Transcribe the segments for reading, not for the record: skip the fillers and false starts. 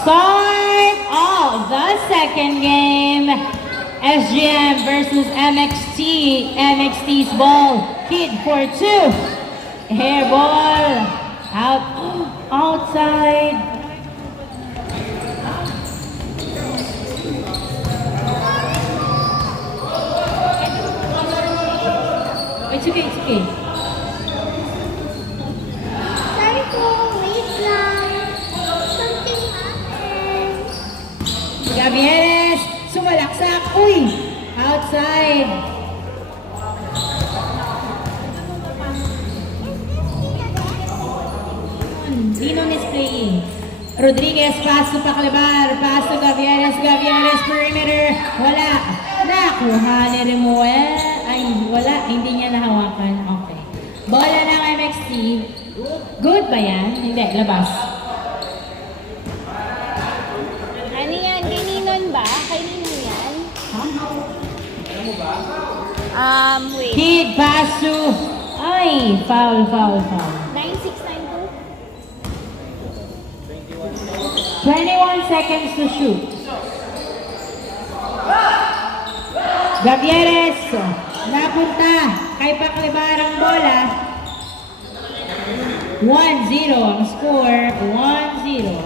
Start of the second game. SGM versus MXT. MXT's ball. Kid for 2. Hair ball. Outside. It's okay, it's okay. Sorry po, wait lang. Something happened. Gavieres, sumalaksak. Uy! Outside. Dinon is playing. Rodriguez, pass to Paclabar. Pass to Gavieres. Gavieres, perimeter. Wala. Nakuha ni Remuel. Ay, wala. Hindi niya nahawakan. Okay. Bola ng MXT. Good ba yan? Hindi, labas. Ano yan? Kay Ninon ba? Kay Ninon yan? Wait. Kid, pass to... Ay, foul. 9692? 21 seconds to shoot. Gavieres, napunta kay Paclabar ang bola. 1-0 ang score. 1-0.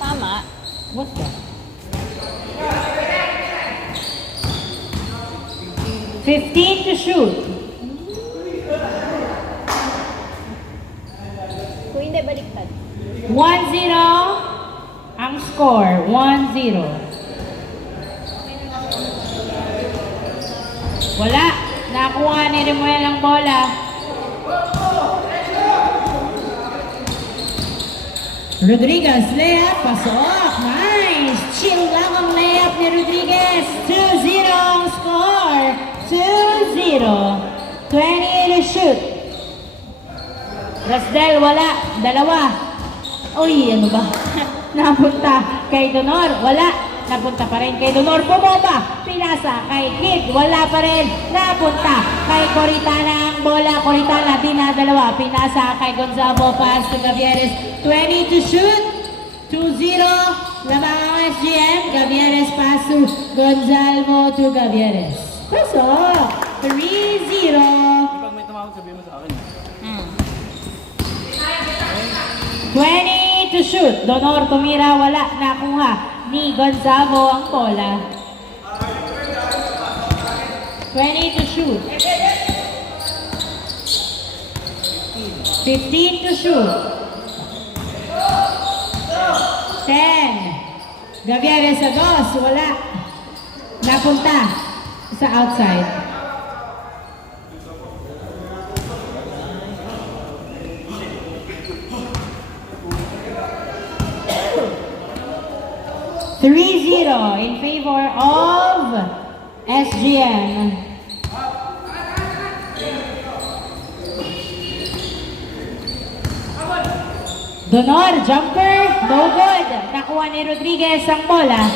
Tama. What the? 15 to shoot. Kung hindi, baliktad. 1-0 ang score. 1-0. Wala. Nakuha ni Remuel ang bola. Rodriguez, layup, pasok. Nice. Chill lang ang layup ni Rodriguez. 2-0 ang score. 2-0. 20 to shoot. Rasdel, wala. Dalawa. Uy, ano ba? Napunta kay Donor. Wala. Napunta pa rin kay Donor. Bumaba. Pinasa kay Kid. Wala pa rin. Napunta kay Coritana ang bola. Coritana, dinadalawa. Pinasa kay Gonzalo. Pass to Gavieres. 20 to shoot. 2-0. Lamang ang SGM. Gavieres pass to Gonzalo to Gavieres. Pasok. 3-0. Pag may tumawag, sabihin mo sa akin. 20 to shoot. Donor tumira, wala. Nakuha ni Gonzalo ang bola. 20 to shoot. 15 to shoot. 10. Gavieres agos, wala. Napunta sa outside. (3-0) in favor of SGM. Donor, jumper, no good. Nakuha ni Rodriguez ang bola.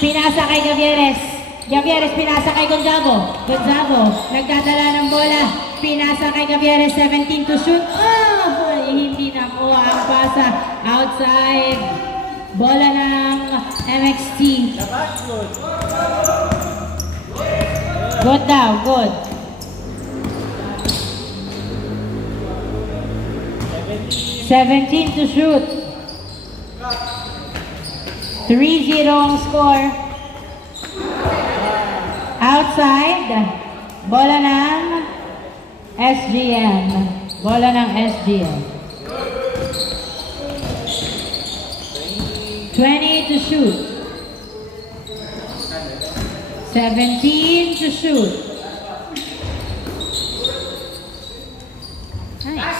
Pinasa kay Gavieres. Gavieres pinasa kay Gonzago. Gonzago, nagdadala ng bola. Pinasa kay Gavieres, 17 to shoot. Oh, hindi nakuha ang pasa. Outside. Bola ng MXT. Good daw, good. 17 to shoot. 3-0 ang score. Outside. Bola ng SGM. Bola ng SGM. 20 to shoot. 17 to shoot.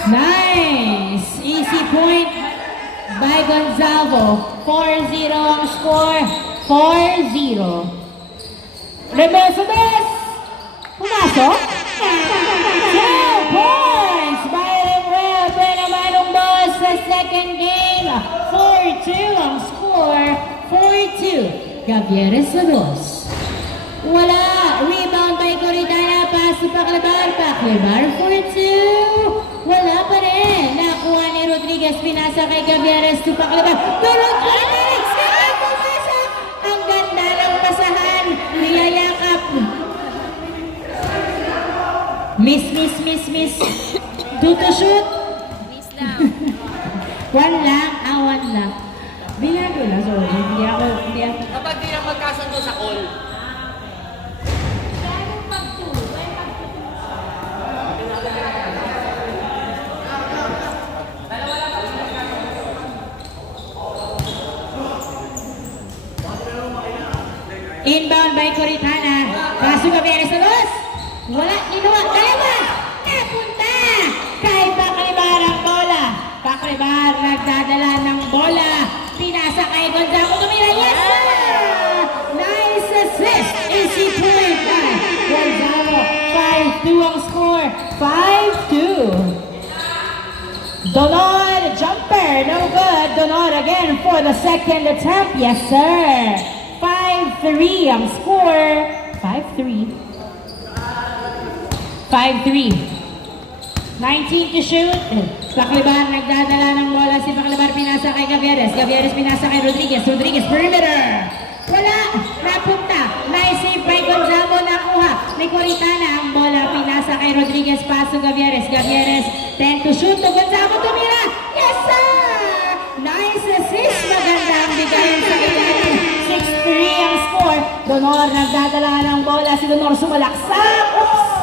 Nice! Easy point by Gonzalo. 4-0 ang score. 4-0. Remesodes! Pumasok? 2 points by Remuel Benamanong Boss sa second game. 4-2 ang score. 4-2. Gavieres Sados. Wala. Rebound by Coritana. Pass to Paclabar. Paclabar 4-2. Wala pa rin. Nakuha ni Rodriguez. Pinasa kay Gavieres to Paclabar. Pero Miss. 2 to shoot. Miss lang. 1 lang. 1 lang. Binago na, sorry. Hindi ako. Kapag di na magkasundo sa call, Inbound by Coritana. Pasok ka Veres sa dos. Wala, inuwa. Dalawa. Napunta. Kay Paklibar ang bola. Paklibar nagdadala ng bola. Pinasa kay Gonzago. Tumira. Yes, sir! Nice assist. Easy point by Gonzago. 5-2 ang score. 5-2. Donor jumper. No good. Donor again for the second attempt. Yes, sir. 5-3 ang score. 5-3. 5-3. 19 to shoot. Paklibar nagdadala ng bola. Si Paklibar pinasa kay Gavieres. Gavieres pinasa kay Rodriguez. Rodriguez perimeter. Wala. Napunta. Nice save by Gonzago. Nakuha ni Coritana ang bola. Pinasa kay Rodriguez. Paso Gavieres. Gavieres 10 to shoot. To Gonzago tumira. Yes, sir! Nice assist. Maganda ang bigayan sa ilalim. 6-3 ang score. Donor nagdadala ng bola. Si Donor sumalaksak. Oops!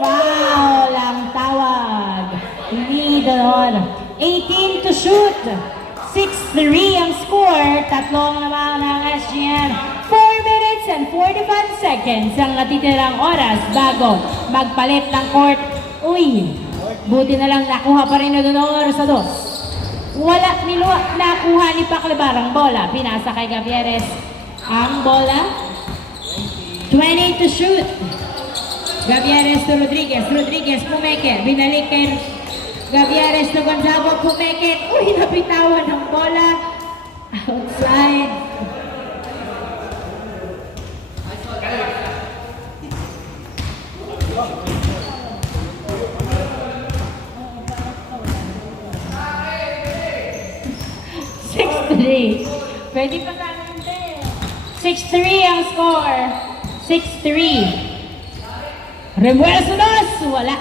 Foul ang tawag. Ni Donor. 18 to shoot. 6-3 ang score. Tatlong lamang ng SGM. 4 minutes and 45 seconds ang natitirang oras bago magpalit ng court. Uy, buti na lang nakuha pa rin ni Donor sa dos. Wala niluwa. Nakuha ni Paklibar ang bola. Pinasa kay Gavieres ang bola. 20 to shoot. Gavieres to Rodriguez. Rodriguez pumeke. Binalik kay Gavieres to Gonzago. Pumeke. Uy, napitawan ang bola. Outside. Pwede pa sana hindi. 6-3 ang score. 6-3. Remuel Sunos. Wala.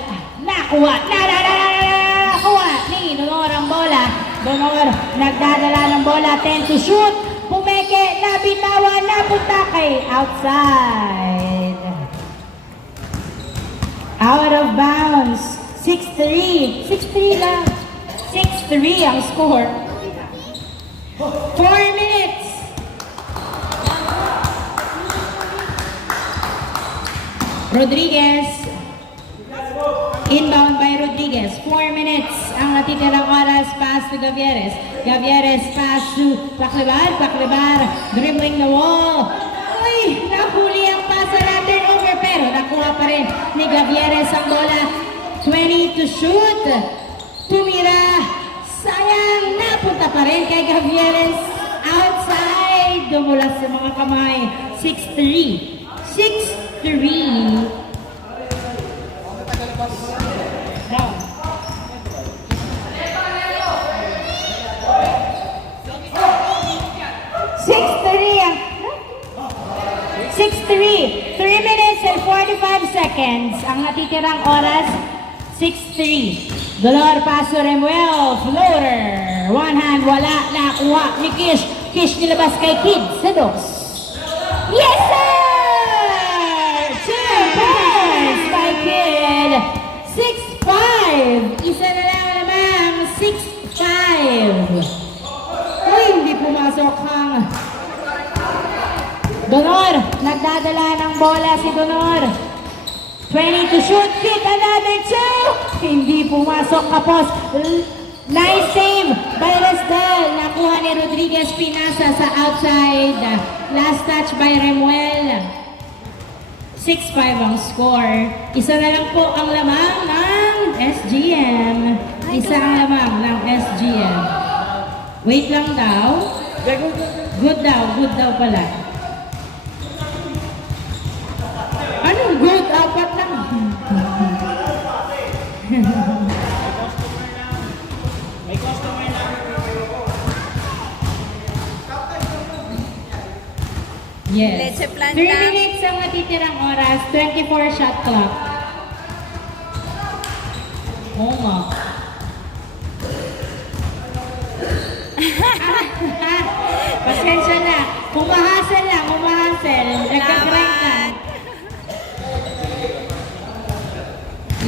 Nakuha. Nakuha ni Donor ang bola. Donor nagdadala ng bola. 10 to shoot. Pumeke. Nabitawan. Napunta kay outside. Out of bounds. 6-3. 6-3 lang. 6-3 ang score. 4 minutes. Rodriguez. Inbound by Rodriguez. 4 minutes ang natitirang oras. Pass to Gavieres. Gavieres pass to Paklibar. Paklibar dribbling the wall. Uy, nahuli ang pasa na turnover pero nakuha pa rin ni Gavieres ang bola. 20 to shoot. Tumira. Sayang, napunta pa rin kay Gavieres. Outside. Dumulas sa mga kamay. 6-3. 6-3. Down. 6-3. 3 minutes and 45 seconds. Ang natitirang oras, 6-3. Dolor paso Remuel, floater. One hand, wala, nakuha ni Kish. Kish nilabas kay Kid sa dos. Yes, sir! 2 points by Kid. 6-5. Isa na lang naman, 6-5. Uy, hindi pumasok ang Donor. Nagdadala ng bola si Donor. 20 to shoot, kick, another 2! Hindi pumasok kapos. Nice save by Resdel. Nakuha ni Rodriguez, pinasa sa outside. Last touch by Remuel. 6-5 ang score. Isa na lang po ang lamang ng SGM. Isa ang lamang ng SGM. Wait lang daw. Good daw pala. Anong good? Apat lang. May customer na. Yes. Leche plan 3 lang. minutes ang natitirang oras. 24 shot clock. Oo nga. Pasensya na. Humahasel lang, humahasel. Nagka-grind lang.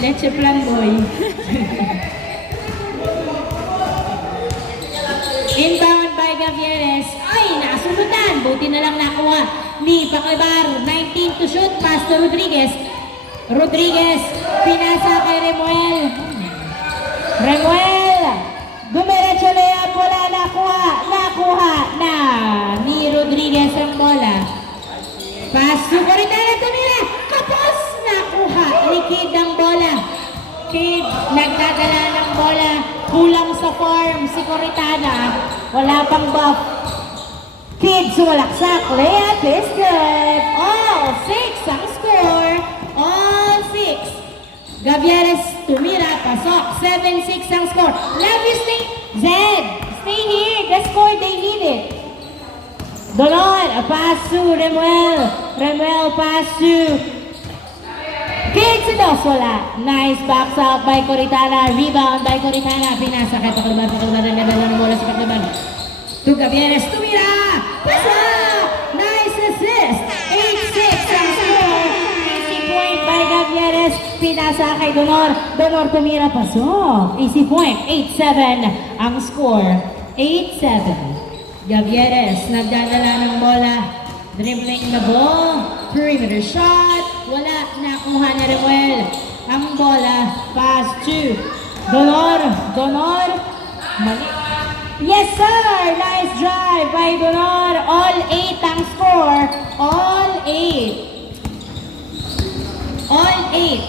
Leche flamboy. Inbound by Gavieres. Ay, nakasundutan. Buti na lang nakuha ni Paclebar. 19 to shoot. Pass to Rodriguez. Rodriguez. Pinasa kay Remuel. Remuel. Dumiretso na yan. Wala nakuha. Nakuha na ni Rodriguez ang bola. Pass to Coritana. Tumira. Kapos. Nakuha ni Kid ang bola. Kid, nagdadala ng bola. Kulang sa form si Coritana. Wala pang buff. Kid, sumalaksak. Layup is good. All 6 ang score. All 6. Gavieres tumira. Pasok. 7-6 ang score. Love you, stay. Zed, stay here. The score, they need it. Dolor, a pass to Remuel. Remuel pass to Kid Sidos, wala. Nice box out by Coritana. Rebound by Coritana. Pinasa kay Paclebar. Paclebar ang level ng bola sa Paclebar. To Gavieres. Tumira! Pasa! Nice assist. 8-6 ang score. Easy point by Gavieres. Pinasa kay Donor. Donor tumira. Pasok. Easy point. 8-7 ang score. 8-7. Gavieres nagdadala ng bola. Dribbling the ball. Perimeter shot. Wala. Nakuha na Remuel. Ang bola. Pass to Donor. Donor. Mali. Yes, sir! Nice drive by Donor. All 8 ang score. All 8. All 8.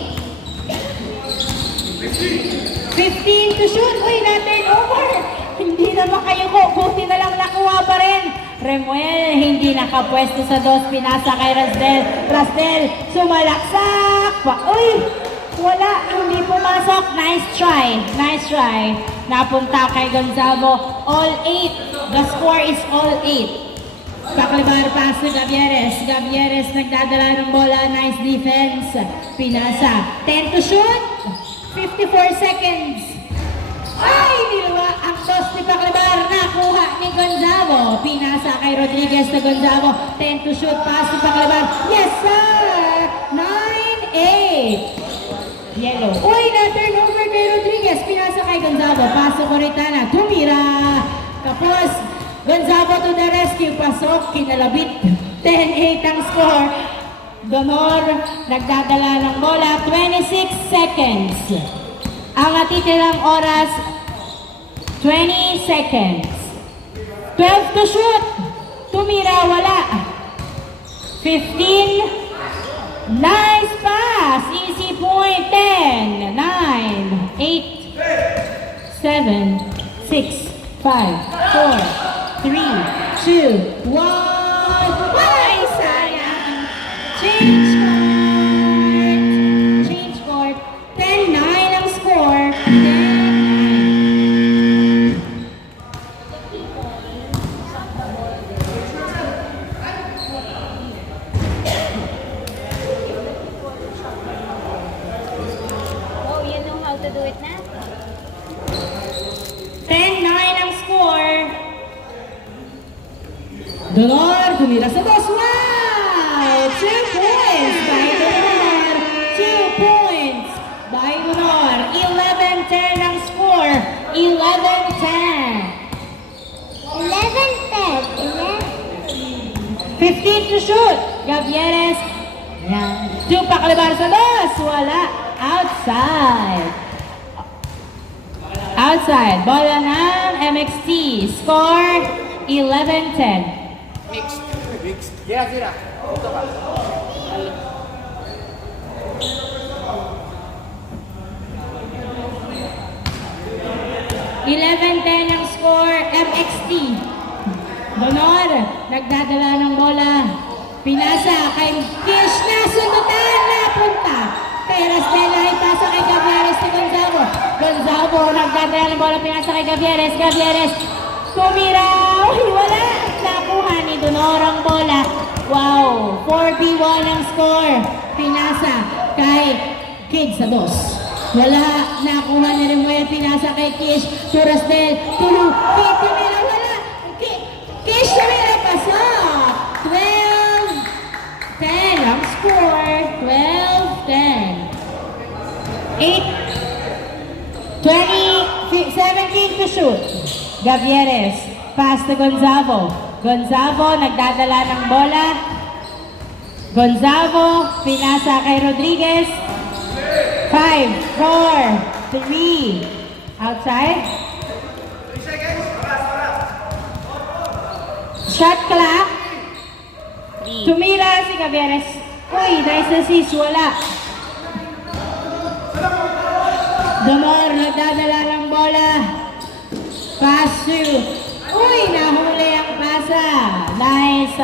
15 to shoot. Uy, na-turn over. Hindi naman kayo ko. Buti na lang nakuha pa rin. Remuel, hindi nakapwesto sa dos. Pinasa kay Rasdel. Rasdel, sumalaksak pa. Uy, wala. Hindi pumasok. Nice try. Nice try. Napunta kay Gonzago. All 8. The score is all 8. Paclebar pass to Gavieres. Gavieres nagdadala ng bola. Nice defense. Pinasa. 10 to shoot. 54 seconds. Ay, niluwa ang toss ni Paclebar. Nakuha ni Gonzago. Pinasa kay Rodriguez na Gonzago. 10 to shoot. Pass ni Paclebar. Yes, sir! 9-8. Yellow. Uy, na-turnover kay Rodriguez. Pinasa kay Gonzago. Paso Coritana. Tumira. Tapos, Gonzago to the rescue. Pasok. Kinalabit. 10-8 ang score. Donor nagdadala ng bola. 26 seconds. Ang natitirang oras, 20 seconds. 12 to shoot. Tumira, wala. 15. Nice pass. Easy point. 10, 9, 8, 7, 6, 5, 4, 3, 2, 1. Ay, sayang. Change court. Change court. 10-9 ang score. 10-9. Oh, you know how to do it na? 10-9 ang score. Donor, tumira sa dos. Wow! 2 points by Donor. 2 points by Donor. 11-10 ang score. 11-10. 15 to shoot. Gavieres. Yan. 2 Paclebar sa dos. Wala. Outside. Outside. Bola ng MXT. Score 11-10. Mixed. Mixed. Gira, gira. Ito ka. 11-10 ang score, MXT. Donor, nagdadala ng bola. Pinasa kay Kish na sundutan na punta. Kay Rasdel ay pasa kay Gavieres ni Gonzago. Gonzago, nagdadala ng bola. Pinasa kay Gavieres. Gavieres, tumira. Uy, wala. Nakuha ni Donor ang bola. Wow, 4v1 ang score. Pinasa kay Kid sa dos. Wala. Nakuha ni Remuel, pinasa kay Kish. To Rosdel, tulo. Kid, tumira, wala. Kish, tumira, pasok. 12-10 ang score. 12-10. 17 to shoot. Gavieres, pass to Gonzalo. Gonzalo, nagdadala ng bola. Gonzalo, pinasa kay Rodriguez. 5, 4, 3. Outside. Shot clock. Tumira si Gavieres. Uy, nice assist. Wala. Donor, nagdadala ng bola. Pass to. Uy, nahuli ang pasa. Nice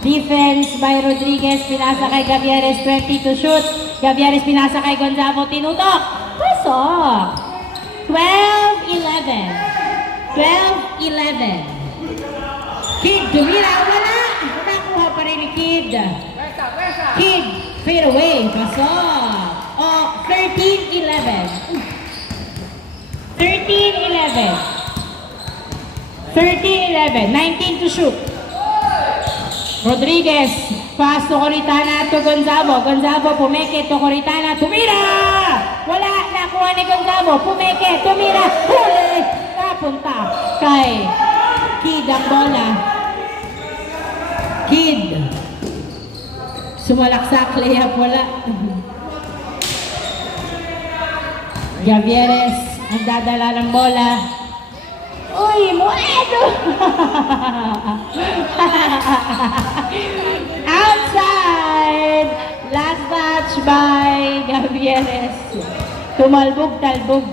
defense by Rodriguez. Pinasa kay Gavieres. 20 to shoot. Gavieres pinasa kay Gonzalo. Tinutok. Pasok. 12-11. 12-11. Kid, tumira. Wala. Nakuha pa rin ni Kid. Kid, fade away. Pasok. Oh, 13-11. 13-11. 13-11. 19 to shoot. Rodriguez. Pass to Coritana to Gonzalo. Gonzalo pumeke to Coritana. Tumira! Wala. Nakuha ni Gonzalo. Pumeke. Tumira. Huli. Napunta kay Kid ang bola. Kid. Sumalaksak. Layup. Wala. Gavieres. Ang dadala ng bola. Uy, Moedo! Outside! Last touch by Gavieres. Tumalbog-talbog.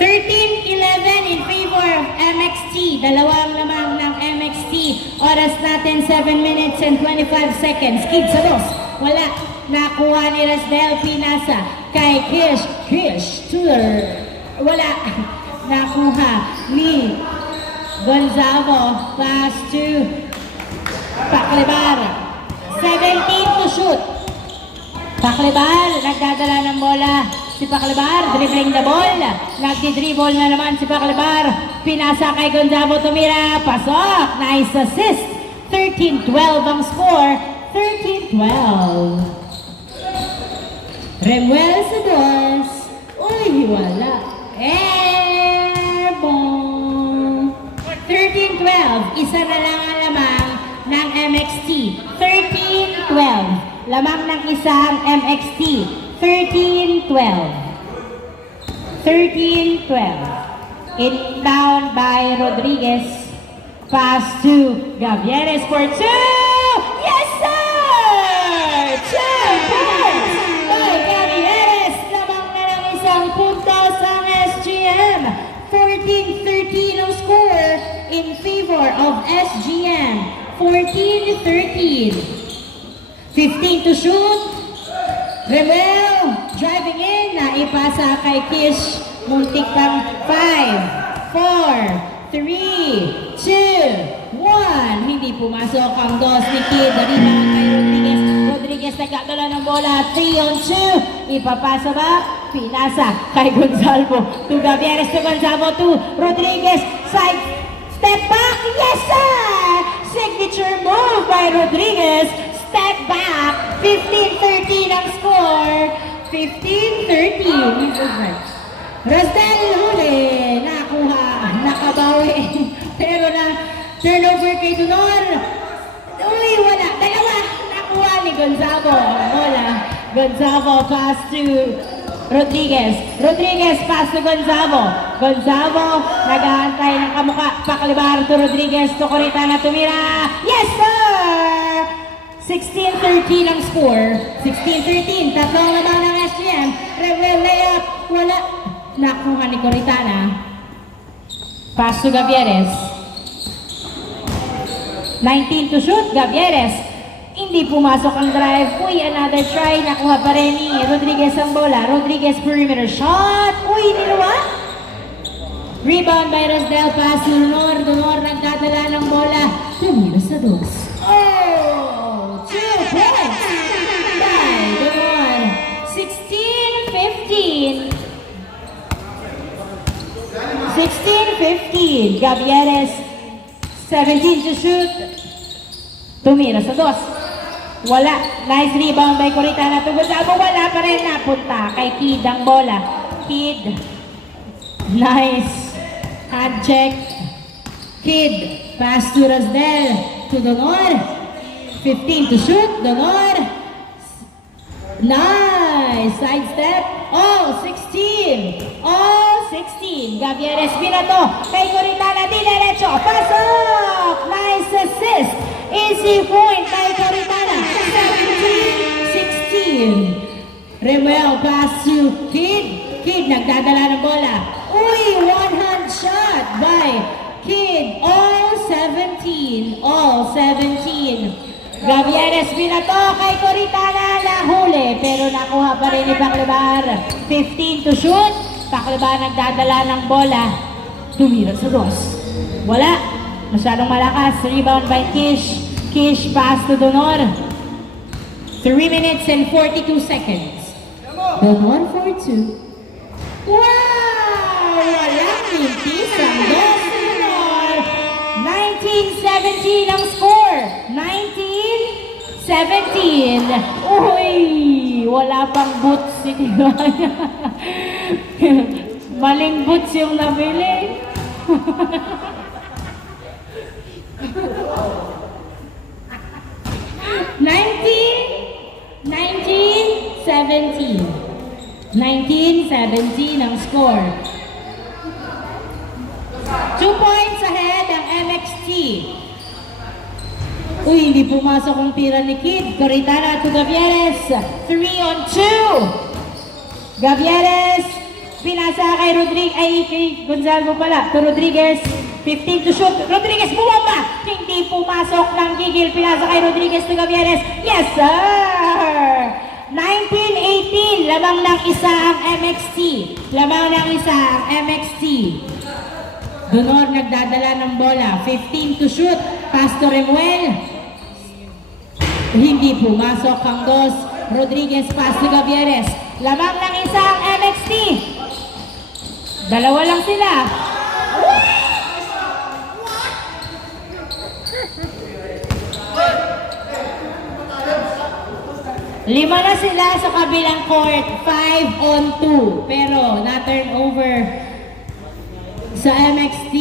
13-11 in favor of MXT. Dalawang lamang ng MXT. Oras natin 7 minutes and 25 seconds. Kid sa dos. Wala. Nakuha ni Rosdel, pinasa kay Kish. Kish to wala. Nakuha ni Gonzalo. Pass to Paclebar. 17 to shoot. Paclebar, nagdadala ng bola. Si Paclebar, dribbling the ball. Nagdi-dribble na naman si Paclebar. Pinasa kay Gonzalo, tumira. Pasok. Nice assist. 13-12 ang score. 13-12. Remuel sa dos. Uy, wala. Airborne. 13-12. Isa na lang ang lamang ng MXT. 13-12. Lamang ng isang MXT. 13-12. 13-12. Inbound by Rodriguez. Pass to Gavieres for 2. Yes, sir! 2 points by Gavieres. Lamang na ng isang puntos ang SGM. 14-13 ang score in favor of SGM. 14-13. 15 to shoot. Remuel driving in. Naipasa kay Kish. Muntik pang 5, 4, 3, 2, 1. Hindi pumasok ang dos ni Kid. Rebound kay Rodriguez. Rodriguez nagkakala ng bola. 3 on 2. Ipapasa ba? Pinasa kay Gonzalo. To Gavieres to Gonzalo to Rodriguez. Side step back. Yes, sir! Signature move by Rodriguez. Step back. 15-13 ang score. 15-13. Rosdel huli. Nakuha. Nakabawi. Pero na turnover kay Donor. Uy, wala. Dalawa. Nakuha ni Gonzalo. Bola. Gonzalo pass to Rodriguez. Rodriguez pass to Gonzalo. Gonzalo nag-aantay ng kamuka. Paclebar to Rodriguez. To Coritana tumira. Yes, sir! 16-13 ang score. 16-13. Tatlong naman ng SGM. Remuel layup. Wala. Nakuha ni Coritana. Pass to Gavieres. 19 to shoot. Gavieres. Hindi pumasok ang drive. Uy, another try. Nakuha pa rin ni Rodriguez ang bola. Rodriguez perimeter shot. Uy, niluwa. Rebound by Rosdel. Pass to Donor. Donor nagdadala ng bola. Tumira sa dos. Oh! 2 points by 16-15. Gavieres, 17 to shoot. Tumira sa dos. Wala. Nice rebound by Coritana to Gonzalo. Wala pa rin, napunta kay Kid ang bola. Kid. Nice. Hand check. Kid. Pass to Rasdel. To Donor. 15 to shoot. Donor. Nice. Side step. All 16. All 16. Gavieres Pinato. Kay Coritana. Dinerecho. Pasok. Nice assist. Easy point kay Coritana. 17-16. Remuel pass to Kid. Kid nagdadala ng bola. Uy, one-hand shot by Kid. All 17. All 17. Gavieres Pinato kay Coritana, nahuli pero nakuha pa rin ni Paclebar. 15 to shoot. Paclebar nagdadala ng bola. Tumira sa dos. Wala. Masyadong malakas. Rebound by Kish. Kish pass to Donor. 3 minutes and 42 seconds. Donor for 2. Wow! Walang mintis ang dos ni Donor. 19-17 ang score. 19-17. Uy! Wala pang boots si Tigaya. Maling boots yung nabili. 19-17 ang score. 2 points ahead ang MXT. Uy, hindi pumasok ang tira ni Kid. Coritana to Gavieres. 3 on 2. Gavieres. Pinasa kay Rodriguez. Ay, kay Gonzalo pala. To Rodriguez. 15 to shoot. Rodriguez bumaba. Hindi pumasok ng gigil. Pinasa kay Rodriguez to Gavieres. Yes, sir! 19-18. Lamang ng isa ang MXT. Lamang ng isa ang MXT. Donor nagdadala ng bola. 15 to shoot. Pass to Remuel. Hindi pumasok ang dos. Rodriguez pass to Gavieres. Lamang ng isa ang MXT. Dalawa lang sila. Lima na sila sa kabilang court. 5 on 2. Pero na-turn over sa MXT.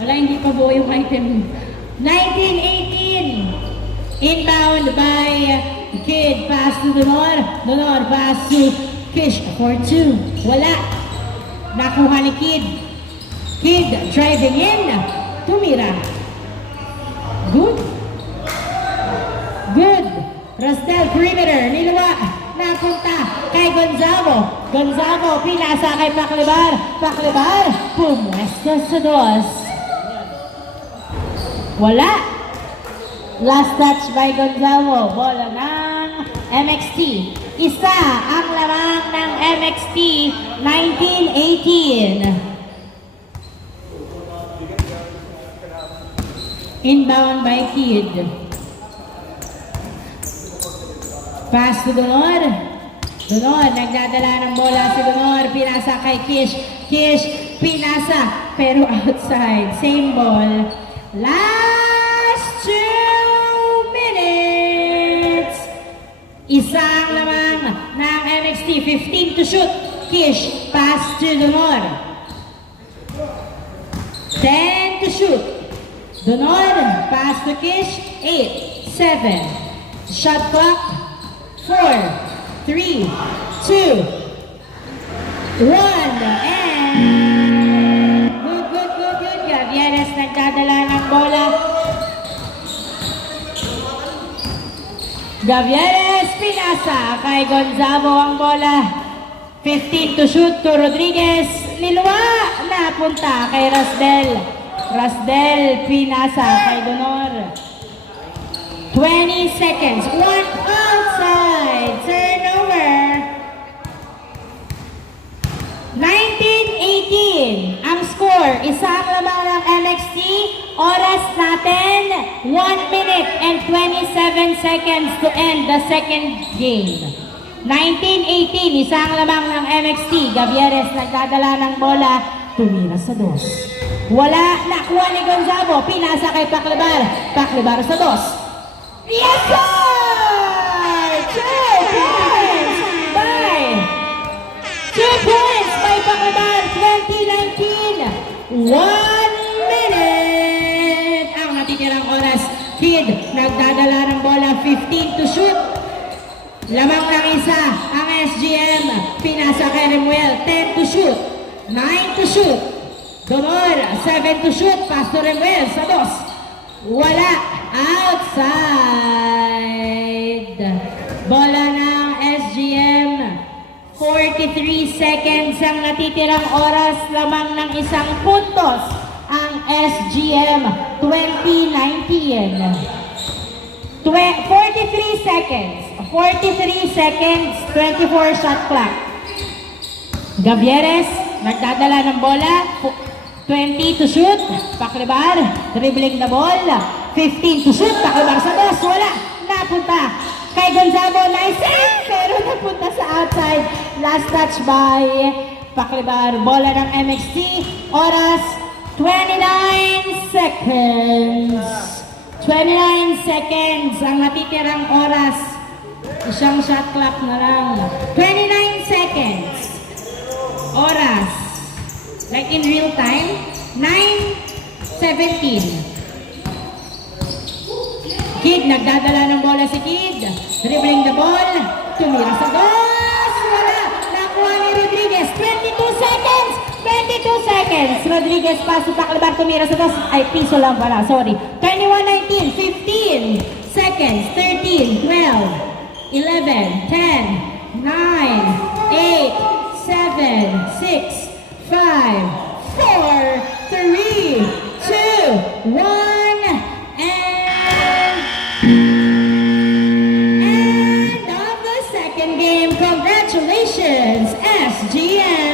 Wala, hindi pa buo yung item. 19-18. Inbound by Kid. Pass to Donor. Donor pass to Kish for 2. Wala. Nakuha ni Kid. Kid driving in. Tumira. Good. Good. Rastel perimeter. Niluwa. Napunta kay Gonzalo. Gonzalo pinasa kay Paclebar. Paclebar pumwesto sa dos. Wala. Last touch by Gonzalo. Bola ng MXT. Isa ang lamang ng MXT. 19-18. Inbound by Kid. Pass to Donor. Donor, nagdadala ng bola si Donor. Pinasa kay Kish. Kish, pinasa. Pero outside. Same ball. Last 2 minutes. Isang lamang ng MXT. 15 to shoot. Kish, pass to Donor. 10 to shoot. Donor, pass to Kish. 8, 7. Shot clock. 4, 3, 2, 1, and good. Gavieres nagdadala ng bola. Gavieres pinasa kay Gonzalo ang bola. 15 to shoot to Rodriguez. Niluwa, napunta kay Rasdel. Rasdel pinasa kay Donor. 20 seconds. One outside. Turnover. 19-18. Ang score. Isang lamang ng MXT. Oras natin. 1 minute and 27 seconds to end the second game. 19-18. Isang lamang ng MXT. Gavieres nagdadala ng bola. tumira sa dos. Wala, nakuha ni Gonzalo, pinasa kay Paclibar. Paclibar sa dos. Yes, sir! 2 points by Paclibar, 2019. 1 minute ang natitirang oras. Kid, nagdadala ng bola, 15 to shoot. Lamang ng isa ang SGM. Pinasa kay Remuel, 10 to shoot. 9 to shoot. Donor, 7 to shoot. Pass to Remuel sa dos. Wala. Outside. Bola ng SGM. 43 seconds ang natitirang oras. Lamang ng isang puntos ang SGM 2019. 43 seconds. 43 seconds, 24 shot clock. Gavieres, nagdadala ng bola, 20 to shoot, Paclibar, dribbling the ball, 15 to shoot, Paclibar sa dos, wala, napunta kay Gonzalo, nice save, pero napunta sa outside, last touch by Paclibar, bola ng MXT, oras, 29 seconds. 29 seconds ang natitirang oras. Isang shot clock na lang. 29 seconds. Oras. Like in real time. 9:17. Kid, nagdadala ng bola si Kid. Dribbling the ball. Tumira sa dos. Wala. Nakuha ni Rodriguez. 22 seconds. 22 seconds. Rodriguez pass to Paclibar. Tumira sa dos. Ay, piso lang pala. Sorry. 21-19. 15 seconds. 13. 12. 11, 10, 9, 8, 7, 6, 5, 4, 3, 2, 1, and end of the second game. Congratulations, SGM!